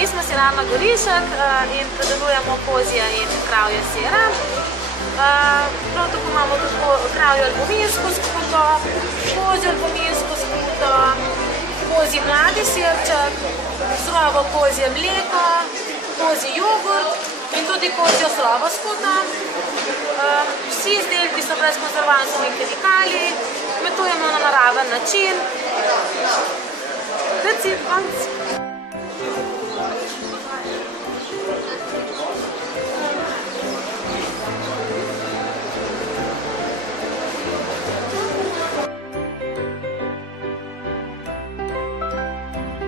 Mi smo Sirarna Gorišek in predelujemo kozje in kravje sire. Prav tako imamo kravjo albuminsko skuto, kozjo albuminsko skuto, kozji mladi sirček, surovo kozje mleko, kozji jogurt in tudi kozjo surovo skuto. Vsi izdelki so brez konzervansov in kemikalij, kmetujemo na naraven način. That's it,